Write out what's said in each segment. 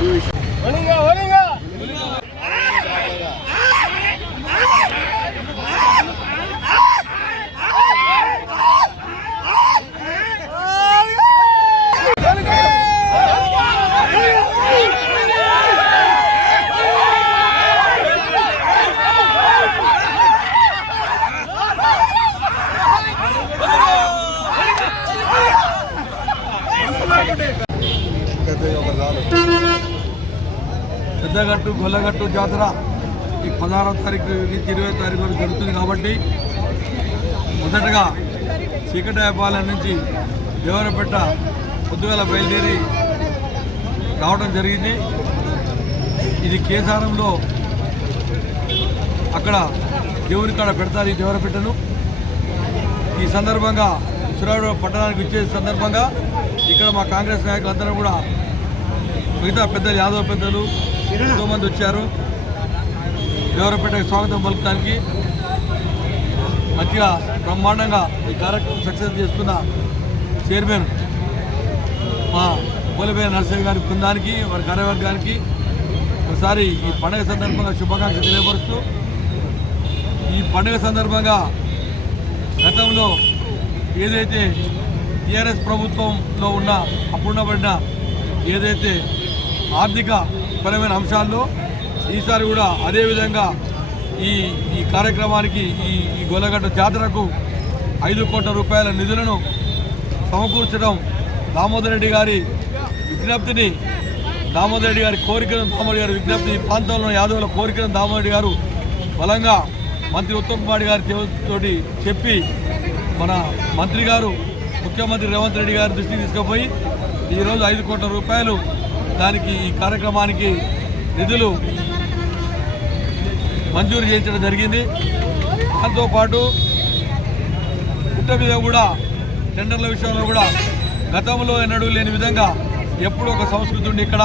Dois. Peddagattu Gollagattu జాతర ఈ పదహారవ తారీఖు నుంచి ఇరవై తారీఖు వరకు జరుగుతుంది కాబట్టి మొదటగా చీకటాయపాలెం నుంచి దేవరపేట పొద్దుగల బయలుదేరి రావడం జరిగింది. ఇది కేసారంలో అక్కడ దేవుని కాడ పెడతారు ఈ దేవరపేటను. ఈ సందర్భంగా సురాడు పట్టణానికి వచ్చే సందర్భంగా ఇక్కడ మా కాంగ్రెస్ నాయకులందరూ కూడా మిగతా పెద్దలు యాదవ్ పెద్దలు ఎంతో మంది వచ్చారు. దేవరపేటకు స్వాగతం పలకడానికి మంచిగా బ్రహ్మాండంగా ఈ కార్యక్రమం సక్సెస్ చేస్తున్న చైర్మన్ మా పోలిపోయిన నరసింహ గారి బృందానికి వారి కార్యవర్గానికి ఒకసారి ఈ పండుగ సందర్భంగా శుభాకాంక్షలు తెలియపరుస్తూ ఈ పండుగ సందర్భంగా గతంలో ఏదైతే టీఆర్ఎస్ ప్రభుత్వంలో ఉన్న అప్పుడున్నబడిన ఏదైతే ఆర్థిక పరమైన అంశాల్లో ఈసారి కూడా అదేవిధంగా ఈ ఈ కార్యక్రమానికి ఈ ఈ గొల్లగడ్డ జాతరకు ఐదు కోట్ల రూపాయల నిధులను సమకూర్చడం దామోదర్ రెడ్డి గారి విజ్ఞప్తిని దామోదర్ రెడ్డి గారి కోరికను దామోదర్ గారి విజ్ఞప్తి ప్రాంతంలో యాదవుల కోరికను దామోదర్ రెడ్డి గారు బలంగా మంత్రి ఉత్తమ్ కుమార్ గారి తోటి చెప్పి మన మంత్రి గారు ముఖ్యమంత్రి రేవంత్ రెడ్డి గారి దృష్టికి తీసుకుపోయి ఈరోజు ఐదు కోట్ల రూపాయలు దానికి ఈ కార్యక్రమానికి నిధులు మంజూరు చేయించడం జరిగింది. దాంతోపాటు పుట్ట మీద కూడా టెండర్ల విషయంలో కూడా గతంలో ఎన్నడూ లేని విధంగా ఎప్పుడు ఒక సంస్కృతి ఉండి ఇక్కడ.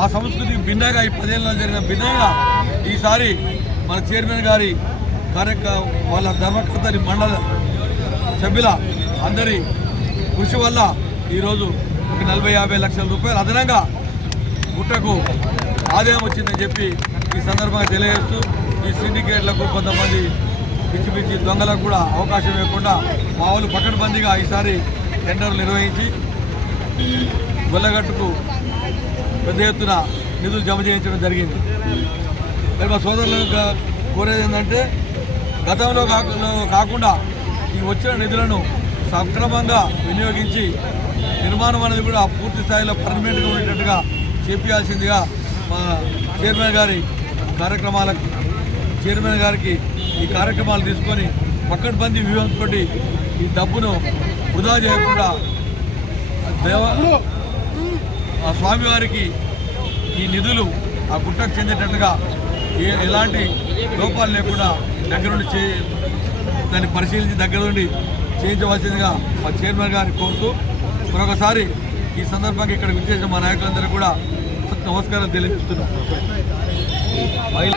ఆ సంస్కృతికి భిన్నంగా ఈ పదేళ్ళలో జరిగిన భిన్నంగా ఈసారి మన చైర్మన్ గారి కార్యక్ర వాళ్ళ ధర్మకర్తని మండల సభ్యుల అందరి కృషి వల్ల ఈరోజు ఒక నలభై యాభై లక్షల రూపాయలు అదనంగా గుట్టకు ఆదాయం వచ్చిందని చెప్పి ఈ సందర్భంగా తెలియజేస్తూ ఈ సిండికేట్లకు కొంతమంది పిచ్చి పిచ్చి దొంగలకు కూడా అవకాశం ఇవ్వకుండా మా వాళ్ళు పకడ్బందీగా ఈసారి టెండర్లు నిర్వహించి గొల్లగట్టుకు పెద్ద ఎత్తున నిధులు జమ చేయించడం జరిగింది. మరి మా సోదరులను కోరేది ఏంటంటే గతంలో కాకుండా కాకుండా ఈ వచ్చిన నిధులను సక్రమంగా వినియోగించి నిర్మాణం అనేది కూడా పూర్తి స్థాయిలో పర్మనెంట్గా ఉండేటట్టుగా చేపించాల్సిందిగా మా చైర్మన్ గారి కార్యక్రమాలకు చైర్మన్ గారికి ఈ కార్యక్రమాలు తీసుకొని పక్కడ్బందీ వ్యూహంతో ఈ డబ్బును వృధా చేయకుండా దేవ ఆ స్వామివారికి ఈ నిధులు ఆ గుట్టకు చెందేటట్టుగా ఏ ఎలాంటి లోపాలు లేకుండా దగ్గరుండి చే దాన్ని పరిశీలించి దగ్గర నుండి చేయించవలసిందిగా మా చైర్మన్ గారిని కోరుతూ మరొకసారి ఈ సందర్భంగా ఇక్కడ విచ్చేసిన మా నాయకులందరూ కూడా నమస్కారం తెలియజేస్తున్నాం. మహిళ